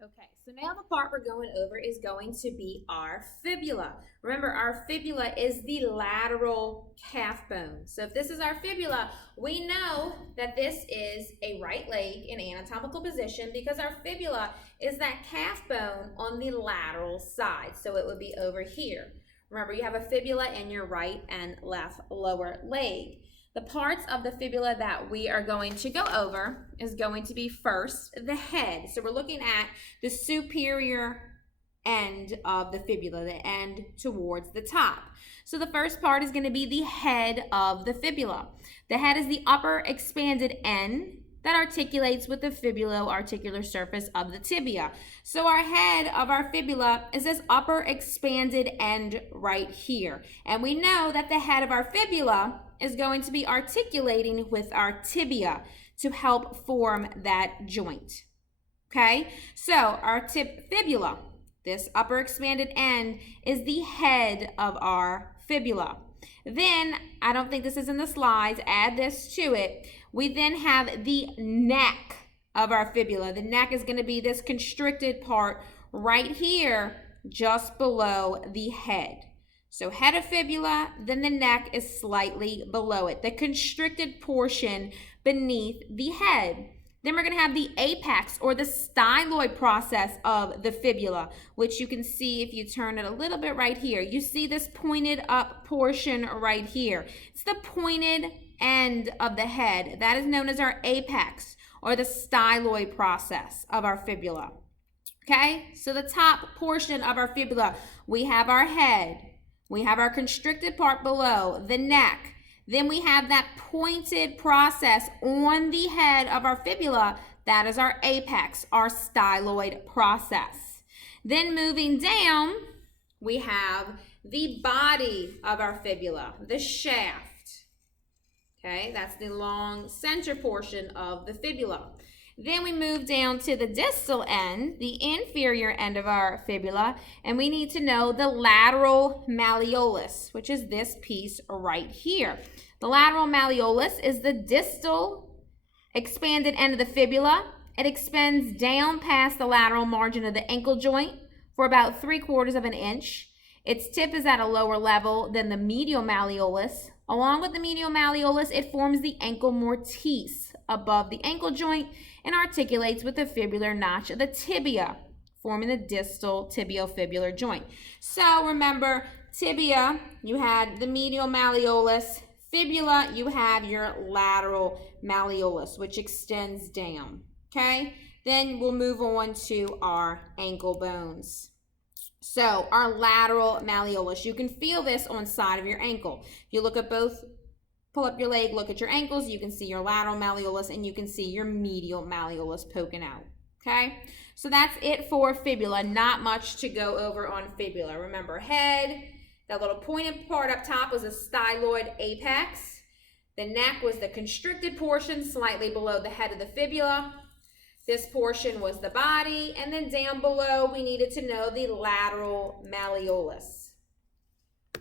Okay, so now the part we're going over is going to be our fibula. Remember, our fibula is the lateral calf bone. So if this is our fibula, we know that this is a right leg in anatomical position because our fibula is that calf bone on the lateral side. So it would be over here. Remember, you have a fibula in your right and left lower leg. The parts of the fibula that we are going to go over is going to be first the head. So we're looking at the superior end of the fibula, the end towards the top. So the first part is going to be the head of the fibula. The head is the upper expanded end that articulates with the fibulo-articular surface of the tibia. So our head of our fibula is this upper expanded end right here. And we know that the head of our fibula is going to be articulating with our tibia to help form that joint. Okay, so our fibula, this upper expanded end, is the head of our fibula. Then, I don't think this is in the slides, add this to it. We then have the neck of our fibula. The neck is going to be this constricted part right here, just below the head. So head of fibula, then the neck is slightly below it, the constricted portion beneath the head. Then we're going to have the apex or the styloid process of the fibula, which you can see if you turn it a little bit right here. You see this pointed up portion right here. It's the pointed end of the head. That is known as our apex or the styloid process of our fibula. Okay, so the top portion of our fibula, we have our head. We have our constricted part below, the neck. Then we have that pointed process on the head of our fibula. That is our apex, our styloid process. Then moving down, we have the body of our fibula, the shaft. Okay, that's the long center portion of the fibula. Then we move down to the distal end, the inferior end of our fibula, and we need to know the lateral malleolus, which is this piece right here. The lateral malleolus is the distal expanded end of the fibula. It extends down past the lateral margin of the ankle joint for about 3/4 of an inch. Its tip is at a lower level than the medial malleolus. Along with the medial malleolus, it forms the ankle mortise above the ankle joint and articulates with the fibular notch of the tibia, forming the distal tibiofibular joint. So remember, tibia, you had the medial malleolus. Fibula, you have your lateral malleolus, which extends down. Okay? Then we'll move on to our ankle bones. So our lateral malleolus, you can feel this on side of your ankle. If you look at both, pull up your leg, look at your ankles, you can see your lateral malleolus and you can see your medial malleolus poking out. Okay, so that's it for fibula. Not much to go over on fibula. Remember, head, that little pointed part up top was a styloid apex. The neck was the constricted portion slightly below the head of the fibula. This portion was the body, and then down below we needed to know the lateral malleolus.